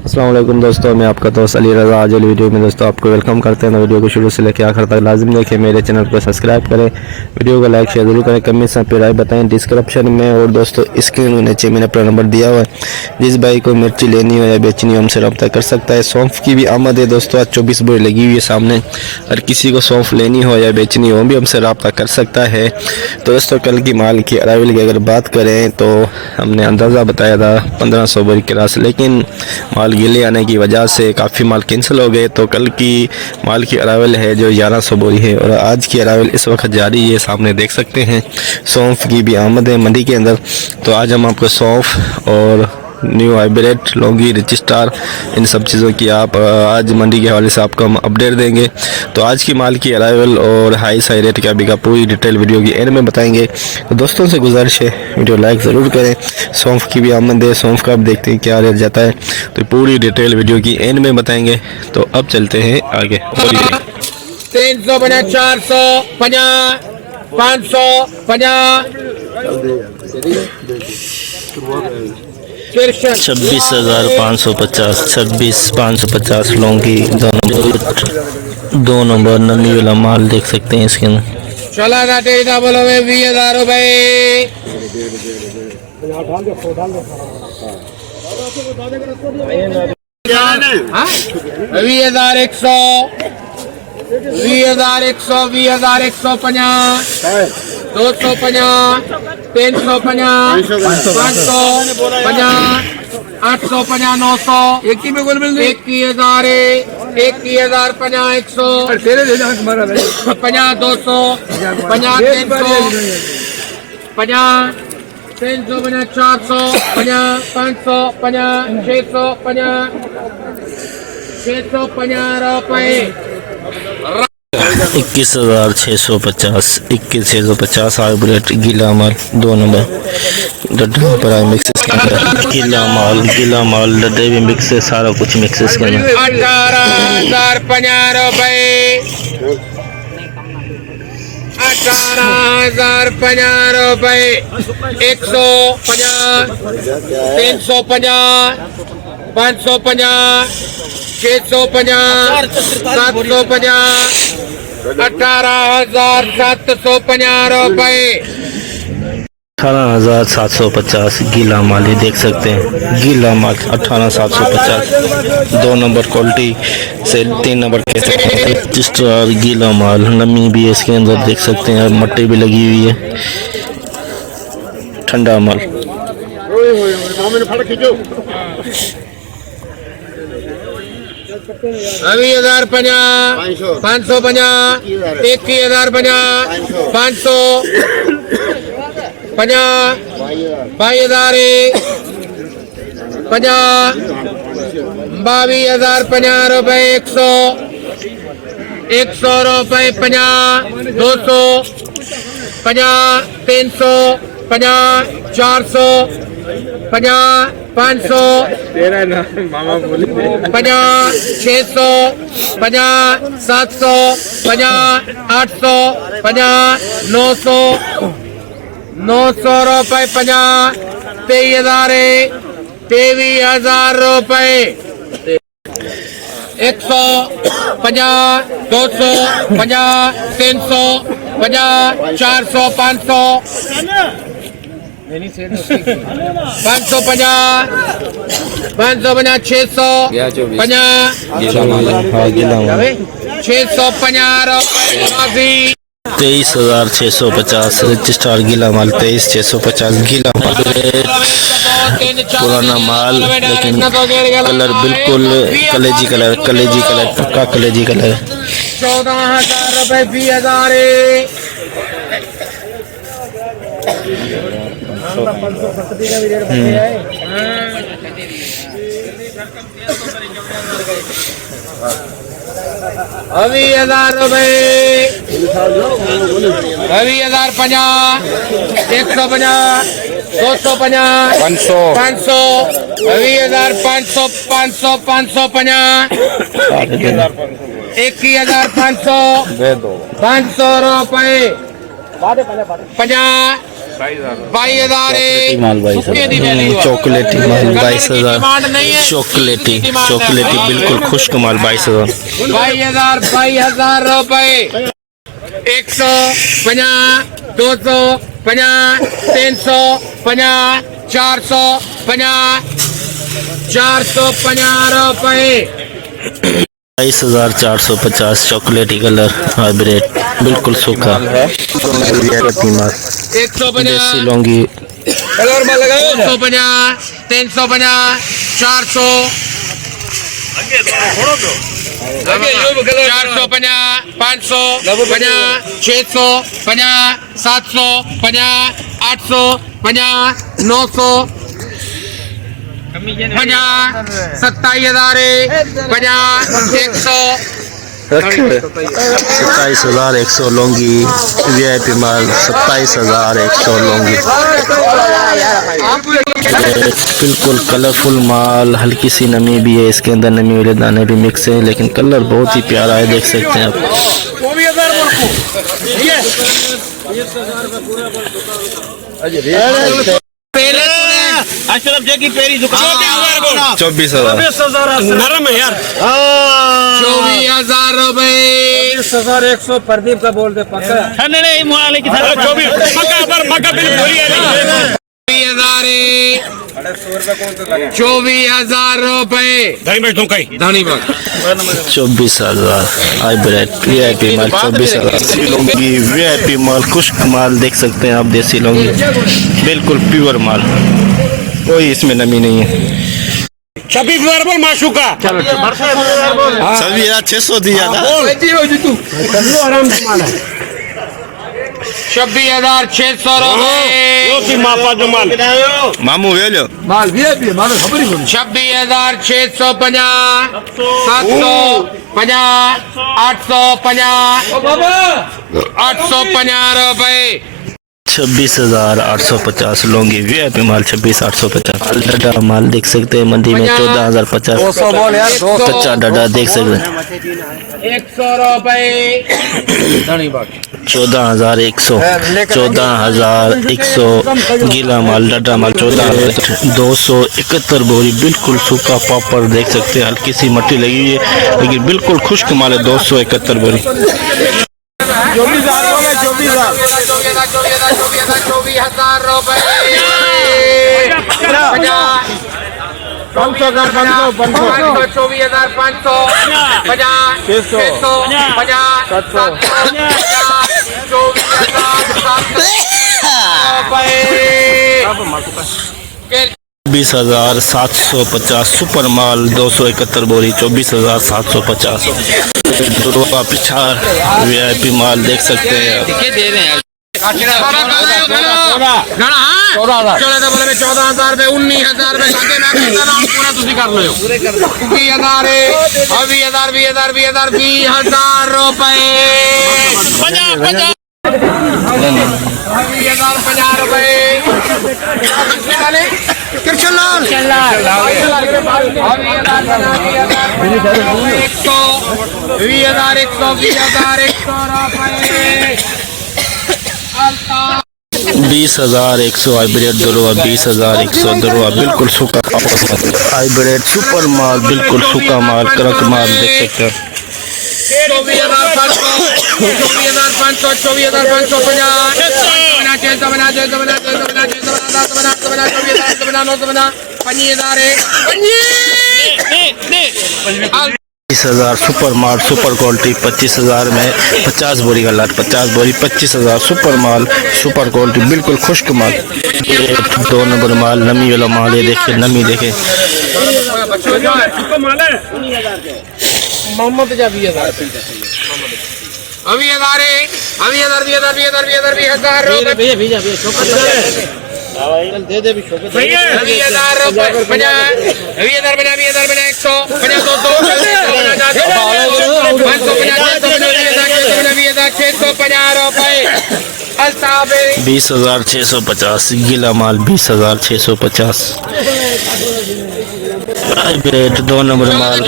अस्सलाम वालेकुम दोस्तों, मैं आपका दोस्त अली रज़ा। आज वाली वीडियो में दोस्तों आपको वेलकम करते हैं। वीडियो को शुरू से लेकर आखिर तक लाजिम देखें। मेरे चैनल को सब्सक्राइब करें, वीडियो को लाइक शेयर जरूर करें, कमेंट में राय बताएं डिस्क्रिप्शन में। और दोस्तों स्क्रीन के नीचे मैंने अपना नंबर दिया हुआ है, जिस भाई को मिर्ची लेनी हो या बेचनी हो हमसे रब्ता कर सकता है। सौंफ की भी आमद है दोस्तों, आज 24 बोरी लगी हुई है सामने। और किसी को सौंफ लेनी हो या बेचनी हो भी हमसे रब्ता कर सकता है। तो दोस्तों कल की माल की अराइवल की अगर बात करें तो हमने अंदाज़ा बताया था 1500 बोरी के रास, लेकिन माल गीले आने की वजह से काफ़ी माल कैंसिल हो गए। तो कल की माल की अराइवल है जो 1100 बोरी है, और आज की अराइवल इस वक्त जारी है, सामने देख सकते हैं। सौंफ की भी आमद है मंडी के अंदर। तो आज हम आपको सौंफ और न्यू हाइब्रिड लौंगी रजिस्टार इन सब चीज़ों की आप आज मंडी के हवाले से आपको हम अपडेट देंगे। तो आज की माल की अराइवल और हाई साई रेट क्या बिका पूरी डिटेल वीडियो की एंड में बताएंगे। तो दोस्तों से गुजारिश है वीडियो लाइक ज़रूर करें। सौंफ की भी आमद है, सौंफ का आप देखते हैं क्या रेट जाता है, तो पूरी डिटेल वीडियो की एंड में बताएंगे। तो अब चलते हैं आगे। 350, 450, 550, 26,550 26,550 लौंगी दो नंबर नमी वाला माल देख सकते हैं इसके अंदर। चला ना टेढ़ा बोलो में 20,000 रुपए, 20,100, 20,100, 20,150, 250, 350, 550, 850, 900, 21,000, 21,000, 50, 100, 50, 200, 50, 300, 50, 350, 400, 50, 500, 50, 650, 650 रुपए। 21,650 21,650 हाइब्रिड गीला माल 2 नंबर डड्डा प्राइम मिक्सेस के अंदर। गीला माल डड्डे भी मिक्स है, सारा कुछ मिक्सेस के अंदर। 18,050 रुपए, 18,050 रुपए, 150, 350, 550, 650, 750, 18,750 रुपए। 18,750 गीला माल ही देख सकते हैं। गीला माल 18,750 2 नंबर क्वालिटी से 3 नंबर के रजिस्ट्रार गीला माल नमी भी है इसके अंदर देख सकते हैं, और मट्टी भी लगी हुई है। ठंडा माल 20,050, 550, 21,050, 500, 50, 22,000, 50, 22,050 रुपए, 100 रुपए, 50, 200, 50, 300, 50, 400, 50, 500, 50, 600, 50, 700, 50, 800, 50, 900, 900 रुपए, 50, 23,000 रुपए, 100, 50, 200, 50, 300, 50, 400, 500, 550, 550, 600, 50, 650 रुपए। 23,650 रजिस्ट्रार गीला माल 23,650 गीला माल। पुराना माल लेकिन कलर बिल्कुल कलेजी कलर पक्का कलेजी कलर। 14,000 रुपए, 20,000, 20,000 रुपए, 20,050, 150, 250, 500, 20,500, 500, 550, 21,500, 500 रुपए, 50, 22,000 सुक्के दी वैल्यू है। चॉकलेटी माल कलर की 22,000 डिमांड नहीं है। चॉकलेटी की डिमांड चॉकलेटी है। बिल्कुल खुश्क माल 22,000 22,000 रुपए 150 250 350 450 450 रुपए 22,450 चॉकलेटी कलर हाइब्रिड बिल्कुल सूखा चॉकलेटी माल 150 देसी लौंगी 250 350 400 450 500 50 600 50 700 50 800 50 900 50 27,000 50 27,100 लौंगी VIP माल 27,100 लौंगी बिल्कुल कलरफुल माल हल्की सी नमी भी है इसके अंदर नमी वाले दाने भी मिक्स है लेकिन कलर बहुत ही प्यारा है देख सकते हैं आप अशरफ जी की पेरी दुकान 24,000 नरम है यार 24,000 रुपए 24,100 प्रदीप का बोल दे पक्का नहीं मुआले की तरह 24 पक्का बिल बोली है 24,000 रुपए धन्यवाद 24,000 हाइब्रिड VIP माल 24,000 लौंगी VIP माल खुश्क माल देख सकते हैं आप देसी लौंगी बिल्कुल प्योर माल कोई इसमें नमी नहीं है 26,000 बोल माशूका सभी 600 दिया था 26,600 रुपए मापा जो माल मामू ले लो 26,650 750 850 रुपए 26,850 लौंगी VIP माल 26,850 डडा माल देख सकते हैं मंडी में 14,050 कच्चा डडा देख सकते हैं 100 रुपए धन्यवाद 14,100 14,100 गीला माल डडा माल 14,271 बोरी बिल्कुल सूखा पापड़ देख सकते हैं हल्की सी मट्टी लगी हुई है लेकिन बिल्कुल खुश्क माल है 271 बोरी 24,000 रुपए 20,750 सुपर माल 271 बोरी 24,750 पिछाड़ VIP माल देख सकते हैं आप 14,000 रुपए 19,000 रुपए पूरा तुसी कर लो 20,000 20,000 20,000 20,000 रुपए 50 रुपए कृष्ण लाल 20,100 हाइब्रिड दरुआ 20,100 दरुआ बिल्कुल सूखा हाइब्रिड सुपर माल बिल्कुल सूखा माल करक माल देख सकते हैं 20,000 सुपर माल सुपर क्वालिटी 25,000 में 50 बोरी का लाट 50 बोरी 25,000 सुपर माल सुपर क्वालिटी बिल्कुल खुश्क माल 2 नंबर माल नमी वाला माल ये देखिए नमी देखे मोहम्मद जा 20,000 भैया 20,000 रुपए 20,650 गीला माल 20,650 हाइब्रिड 2 नंबर माल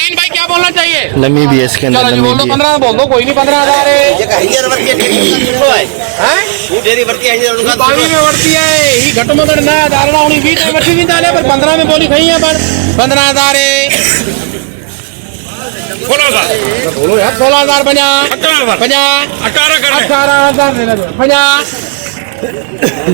तीन भाई क्या बोलना चाहिए? नमी भी है इसके अंदर, चलो जी, नमी बोल दो भी है। 15 बोल दो, कोई नहीं 15,000 है। बावी में बढ़ती है ही घट में ना धारणा होनी 20 में बढ़ती भी डाले पर 15 में बोली खाई है पर 15,000 है। 16,000 बोलो यार 16,000 50 50 18 कर 18,000 50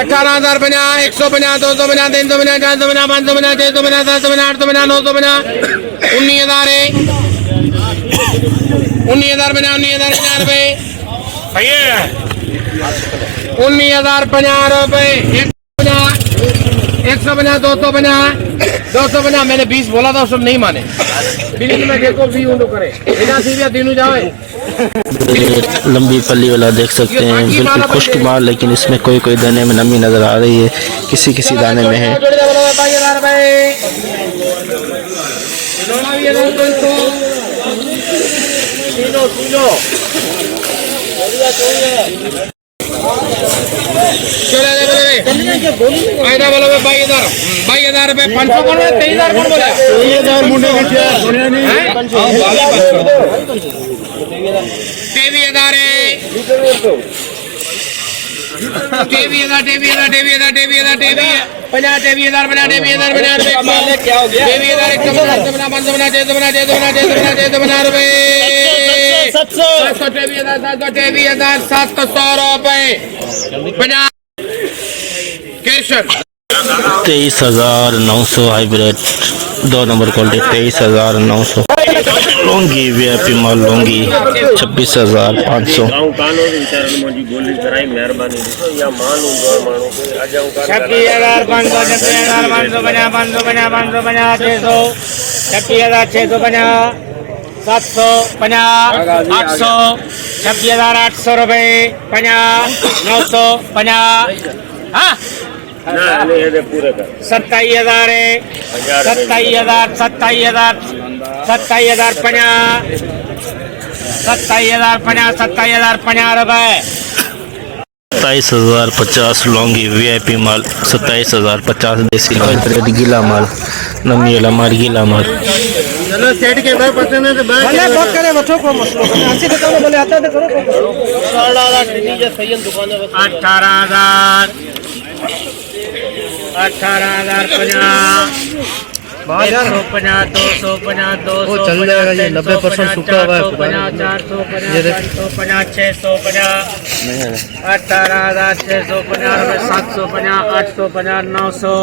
18,000 50 150 250 350 450 550 650 750 850 950 19,000 है। 19,000 50 19,000 रुपए सही है 19,050 रुपए 150 250 मैंने 20 बोला था, सब नहीं माने। फिर में देखो भी उनको करे बिना सीधे तीनों जाए। लंबी पल्ली वाला देख सकते हैं, बिल्कुल खुश्क माल, लेकिन इसमें कोई कोई दाने में नमी नजर आ रही है, किसी किसी दाने में है। बोलो 22,000 रुपए 500 कौन 23,000 कौन बोला 23,000 मुंडे 23,000 रुपए 23,900 hybrid 2 number quality 23,900। Laungi VIP माल लौंगी 26,500। 26,800 रुपए 950 हाँ 27,000 है 27,000 27,000 27,050 रुपए 27,050 लौंगी VIP माल 27,050 देसी हाइब्रिड गीला माल नमी वाला माल गीला माल। चलो सेट के भाई पसंद है तो भले बात करे बच्चों को मसलो अच्छी दुकान में बोले आता है तो करो 18,000 50 250 चल जाएगा ये 90% सूखा हुआ है 450 650 18,650 750 850 900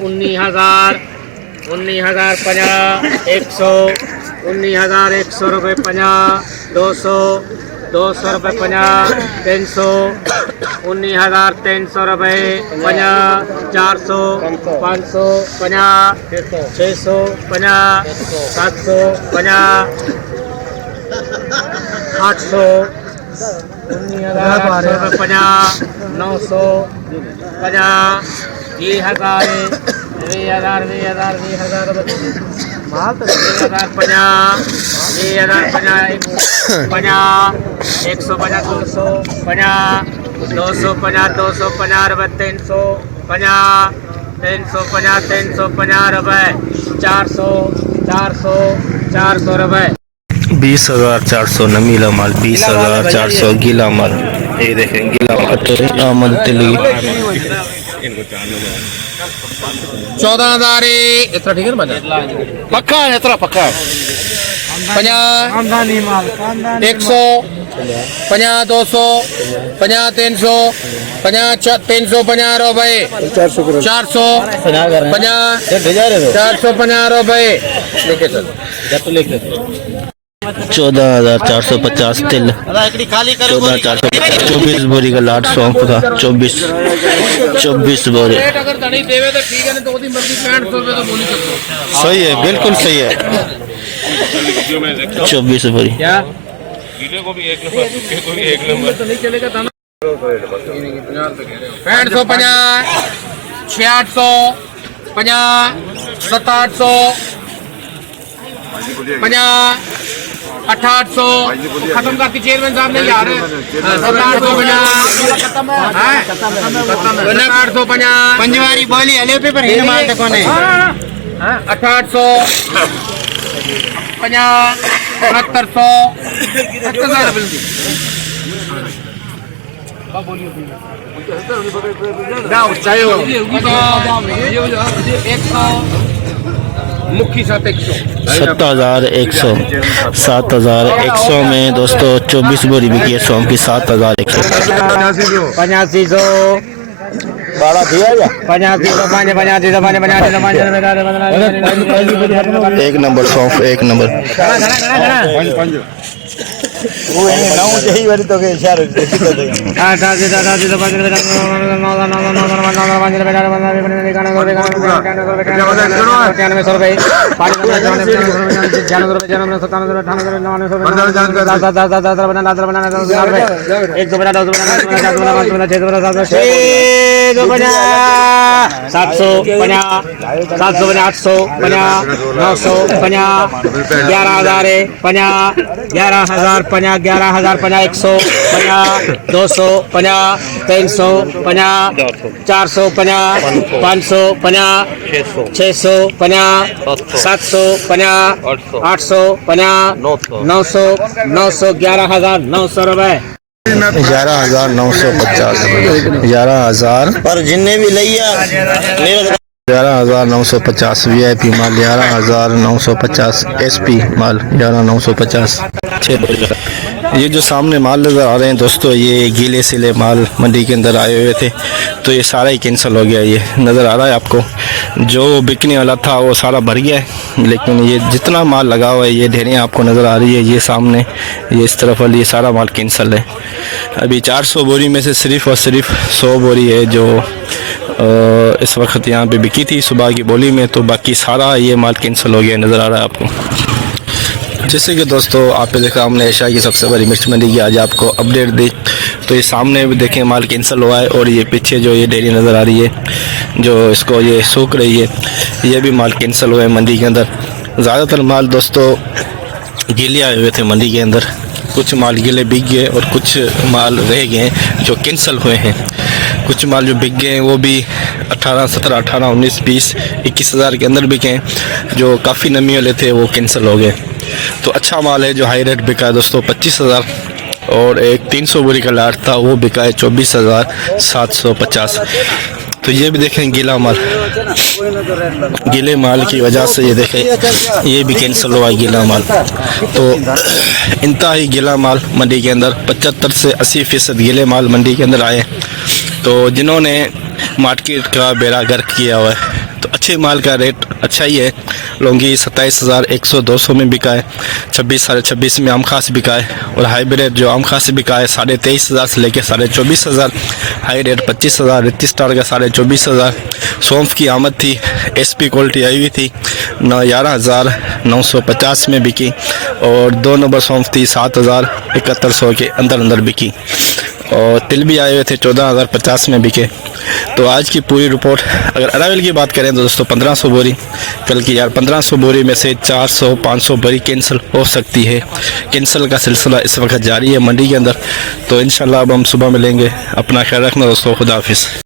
19,000 50 100 19,100 रुपए 50 200 रुपए 50 300 19,300 रुपए 50 400 500 50 600 50 700 50 800 19,800 रुपए 50 900 50 20,000 माल तो 20,000 50 150 250 250 रुपए 300 350 रुपए 400 रुपए 20,400 नमीला माल 20,400 गीला माल। ये देखें गीला माल आमद तिली 14,000 इतना ठीक है ना पक्का है इतना पक्का है 50 100 50 200 50 300 50 350 रुपए 400 450 रुपए लेके चलो 14,450 तिल 14,450 24 बोरी का लाट सौंप था 24 बोरी। अगर धनी देवे तो ठीक है नहीं तो ओदी मर्जी 65 रुपए तो बोली सकते सही है बिल्कुल सही है 24 बोरी। क्या वीडियो को भी एक नंबर सूखे को भी एक नंबर तो नहीं चलेगा था 6550 600 50 700 50 800 खत्म करती चेयरमैन साहब ने यार 750 पंजवारी बोली हले पे पर हिन मार कोने 6800 50 6900 7000 मिलती जाओ चाहे 100 मुखी 7100 7100 7100 में दोस्तों 24 बोरी बिकी है सौंफ की 7100 8500 बाड़ा दिया या 8500 एक नंबर सौंफ एक नंबर वो है ना यही वाली तो के इशारे देखी तो रुपए 11,950 11,000 पर जिन्ने भी लिया 11,950 VIP माल 11,950 SP माल 11,950 ये जो सामने माल नज़र आ रहे हैं दोस्तों ये गीले सिले माल मंडी के अंदर आए हुए थे तो ये सारा ही कैंसिल हो गया। ये नज़र आ रहा है आपको जो बिकने वाला था वो सारा भर गया है लेकिन ये जितना माल लगा हुआ है ये ढेरियाँ आपको नज़र आ रही है ये सामने ये इस तरफ वाली ये सारा माल कैंसिल है। अभी 400 बोरी में से सिर्फ़ और सिर्फ 100 बोरी है जो इस वक्त यहाँ पे बिकी थी सुबह की बोली में तो बाकी सारा ये माल कैंसिल हो गया नज़र आ रहा है आपको। जैसे कि दोस्तों आपने देखा हमने एशिया की सबसे बड़ी मिर्च मंडी की आज आपको अपडेट दी तो ये सामने भी देखें माल कैंसिल हुआ है और ये पीछे जो ये डेयरी नज़र आ रही है जो इसको ये सूख रही है ये भी माल कैंसिल हुआ है मंडी के अंदर। ज़्यादातर माल दोस्तों गीले आए हुए थे मंडी के अंदर कुछ माल गीले बिक गए और कुछ माल रह गए जो कैंसिल हुए हैं। कुछ माल जो बिक गए हैं वो भी 18, 17, 18, 19, 20, 21,000 के अंदर बिके हैं जो काफ़ी नमी वाले थे वो कैंसिल हो गए। तो अच्छा माल है जो हाई रेट बिका है दोस्तों 25,000 और एक 300 बोरी का लाट था वो बिका है 24,750। तो ये भी देखें गीला माल गीले माल की वजह से ये देखें ये भी कैंसिल हुआ है गीला माल। तो इंतहाई गीला माल मंडी के अंदर 75 से 80% गीले माल मंडी के अंदर आए। तो जिन्होंने मार्केट का बेड़ा गर्क किया हुआ है तो अच्छे माल का रेट अच्छा ही है। लौंगी 27,100 200 में बिका है 26, 26.5 में आम खास बिका है और हाईब्रिड जो आम खास बिका है 23,500 से लेकर 24,500। हाई रेट 25,000 रित्ती स्टार का 24,500। सौंफ की आमद थी SP क्वालिटी आई हुई थी 11,950 में बिकी और 2 नंबर सौंफ थी 7,7100 के अंदर बिकी और तिल भी आए हुए थे 14,050 में बिके। तो आज की पूरी रिपोर्ट अगर अरावल की बात करें तो दोस्तों 1500 बोरी कल की 1500 बोरी में से 400-500 बोरी कैंसिल हो सकती है। कैंसिल का सिलसिला इस वक्त जारी है मंडी के अंदर। तो इंशाल्लाह अब हम सुबह मिलेंगे। अपना ख्याल रखना दोस्तों। खुदा हाफिज़।